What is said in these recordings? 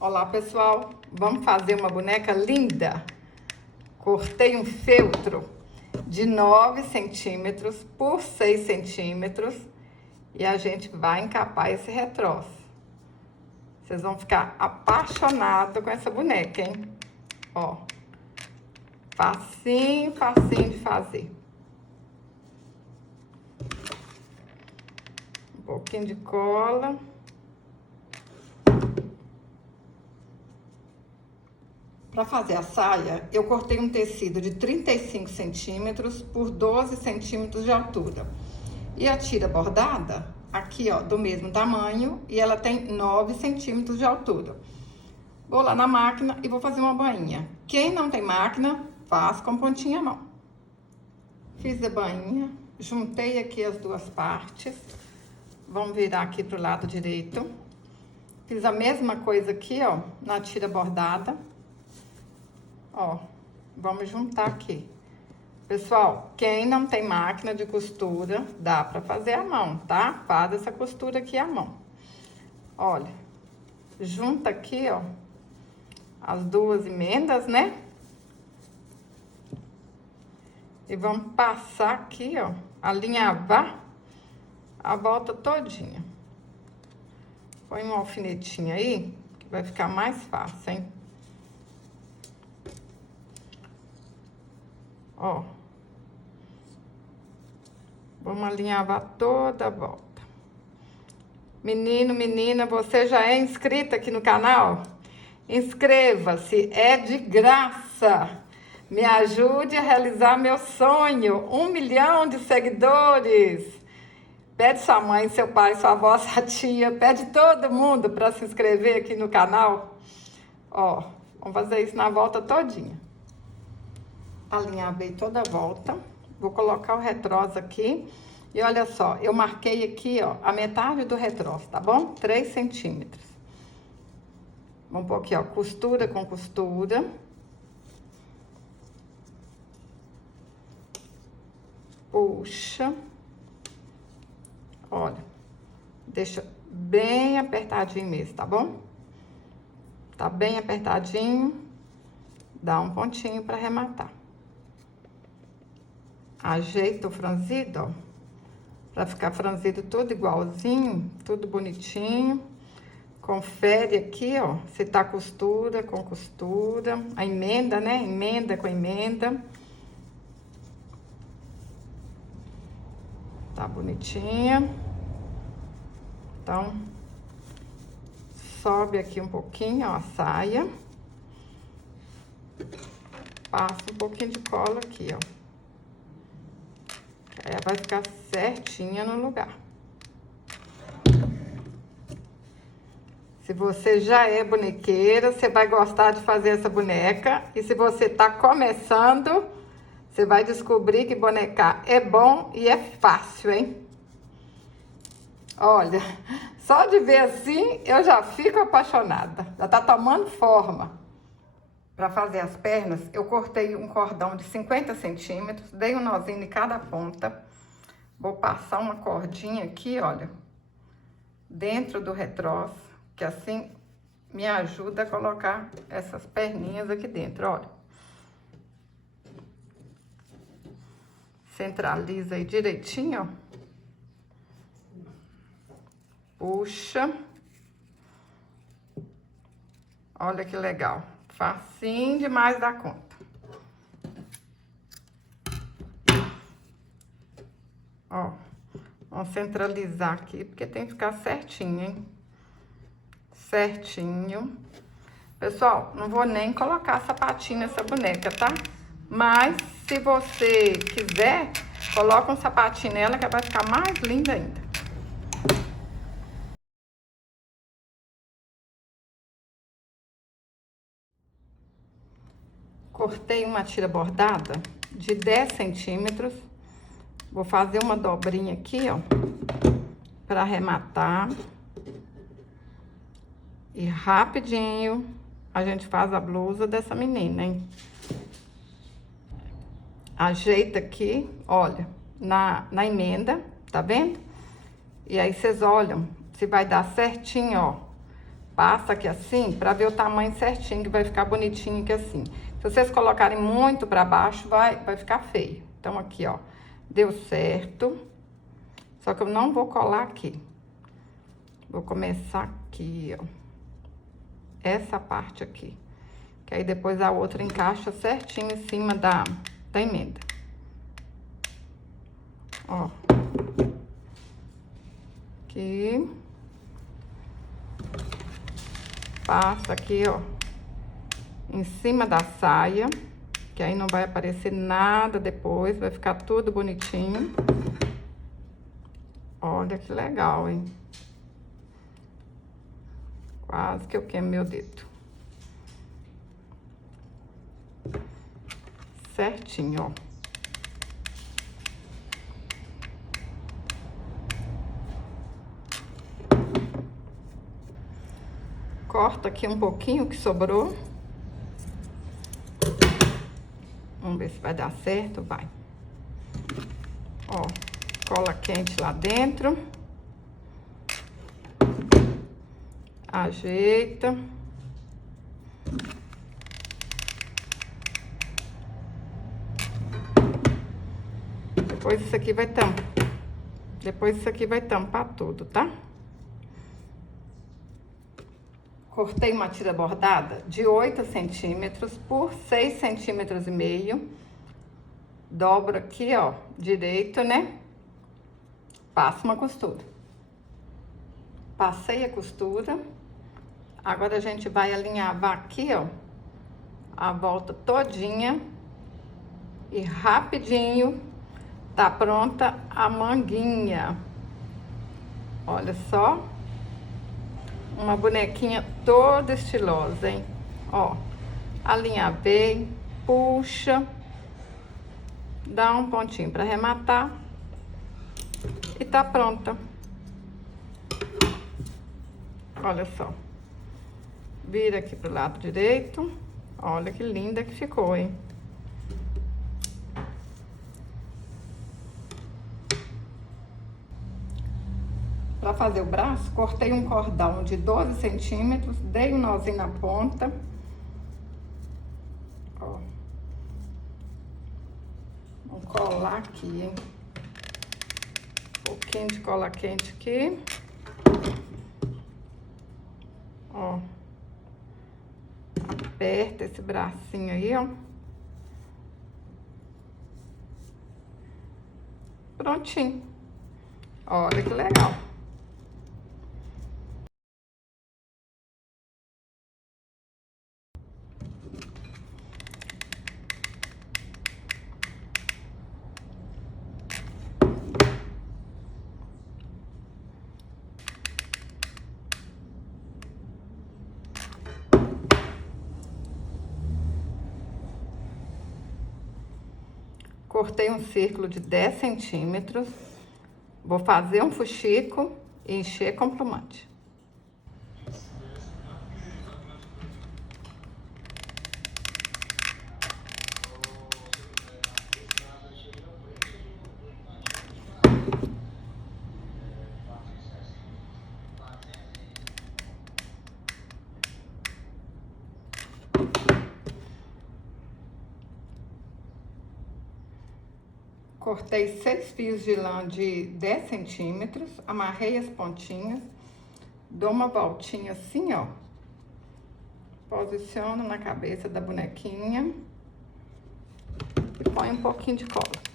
Olá, pessoal! Vamos fazer uma boneca linda. Cortei um feltro de 9 centímetros por 6 centímetros e a gente vai encapar esse retroço. Vocês vão ficar apaixonados com essa boneca, hein? Ó, facinho, facinho de fazer. Um pouquinho de cola. Para fazer a saia, eu cortei um tecido de 35 centímetros por 12 centímetros de altura. E a tira bordada, aqui ó, do mesmo tamanho, e ela tem 9 centímetros de altura. Vou lá na máquina e vou fazer uma bainha. Quem não tem máquina, faz com pontinha à mão. Fiz a bainha, juntei aqui as duas partes. Vamos virar aqui pro lado direito. Fiz a mesma coisa aqui, ó, na tira bordada. Ó, vamos juntar aqui. Pessoal, quem não tem máquina de costura, dá pra fazer à mão, tá? Faz essa costura aqui à mão. Olha, junta aqui, ó, as duas emendas, né? E vamos passar aqui, ó, alinhavar a volta todinha. Põe um alfinetinho aí, que vai ficar mais fácil, hein? Ó, vamos alinhavar toda a volta. Menino, menina, você já é inscrita aqui no canal? Inscreva-se, é de graça. Me ajude a realizar meu sonho, 1 milhão de seguidores. Pede sua mãe, seu pai, sua avó, sua tia, pede todo mundo para se inscrever aqui no canal. Ó, vamos fazer isso na volta todinha. Alinhar bem toda a volta. Vou colocar o retroço aqui. E olha só, eu marquei aqui, ó, a metade do retroço, tá bom? 3 centímetros. Vamos pôr aqui, ó, costura com costura. Puxa. Olha, deixa bem apertadinho mesmo, tá bom? Tá bem apertadinho. Dá um pontinho pra arrematar. Ajeita o franzido, ó, pra ficar franzido tudo igualzinho, tudo bonitinho. Confere aqui, ó, se tá costura com costura, a emenda, né? Emenda com emenda. Tá bonitinha. Então, sobe aqui um pouquinho, ó, a saia. Passa um pouquinho de cola aqui, ó. Ela vai ficar certinha no lugar. Se você já é bonequeira, você vai gostar de fazer essa boneca. E se você tá começando, você vai descobrir que bonecar é bom e é fácil, hein? Olha, só de ver assim, eu já fico apaixonada. Já tá tomando forma. Para fazer as pernas, eu cortei um cordão de 50 centímetros, dei um nozinho em cada ponta. Vou passar uma cordinha aqui, olha, dentro do retroço, que assim me ajuda a colocar essas perninhas aqui dentro, olha. Centraliza aí direitinho, ó. Puxa. Olha que legal. Facinho demais da conta. Ó, vamos centralizar aqui, porque tem que ficar certinho, hein? Certinho. Pessoal, não vou nem colocar sapatinho nessa boneca, tá? Mas, se você quiser, coloca um sapatinho nela, que vai ficar mais linda ainda. Cortei uma tira bordada de 10 centímetros. Vou fazer uma dobrinha aqui, ó, para arrematar. E rapidinho a gente faz a blusa dessa menina, hein? Ajeita aqui, olha, na emenda, tá vendo? E aí vocês olham se vai dar certinho, ó, Passa aqui assim, pra ver o tamanho certinho, que vai ficar bonitinho aqui assim. Se vocês colocarem muito pra baixo, vai ficar feio. Então, aqui, ó, deu certo. Só que eu não vou colar aqui. Vou começar aqui, ó. Essa parte aqui. Que aí depois a outra encaixa certinho em cima da emenda. Ó. Aqui. Passa aqui, ó. Em cima da saia. Que aí não vai aparecer nada depois. Vai ficar tudo bonitinho. Olha que legal, hein? Quase que eu queimo meu dedo. Certinho, ó. Corta aqui um pouquinho que sobrou. Vamos ver se vai dar certo, vai. Ó, cola quente lá dentro. Ajeita. Depois isso aqui vai tampar. Depois isso aqui vai tampar tudo, tá? Cortei uma tira bordada de 8 centímetros por 6,5 centímetros. Dobro aqui, ó, direito, né? Passo uma costura. Passei a costura. Agora a gente vai alinhavar aqui, ó, a volta todinha. E rapidinho tá pronta a manguinha. Olha só. Uma bonequinha toda estilosa, hein? Ó, alinhavei, puxa, dá um pontinho pra arrematar e tá pronta. Olha só. Vira aqui pro lado direito. Olha que linda que ficou, hein? Para fazer o braço, cortei um cordão de 12 centímetros, dei um nozinho na ponta. Ó. Vou colar aqui, hein? Um pouquinho de cola quente aqui. Ó. Aperta esse bracinho aí, ó. Prontinho. Olha que legal. Cortei um círculo de 10 centímetros. Vou fazer um fuxico e encher com plumante. Cortei 6 fios de lã de 10 centímetros, amarrei as pontinhas, dou uma voltinha assim, ó. Posiciono na cabeça da bonequinha e põe um pouquinho de cola.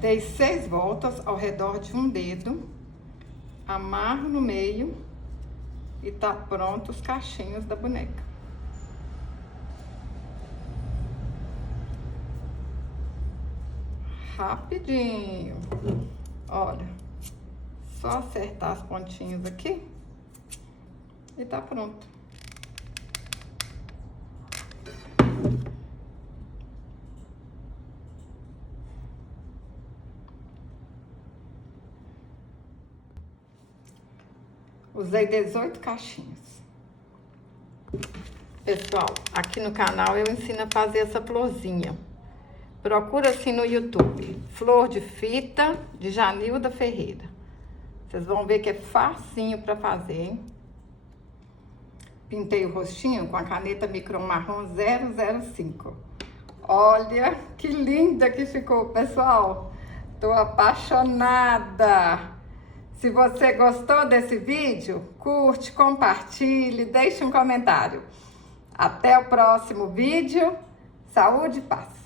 Dei 6 voltas ao redor de um dedo, amarro no meio e tá pronto os cachinhos da boneca. Rapidinho. Olha, só acertar as pontinhas aqui e tá pronto. Usei 18 caixinhas. Pessoal, aqui no canal eu ensino a fazer essa florzinha. Procura assim no YouTube, flor de fita de Janilda Ferreira. Vocês vão ver que é facinho pra fazer, hein? Pintei o rostinho com a caneta Micron Marrom 005. Olha que linda que ficou, pessoal. Tô apaixonada. Se você gostou desse vídeo, curte, compartilhe, deixe um comentário. Até o próximo vídeo. Saúde e paz.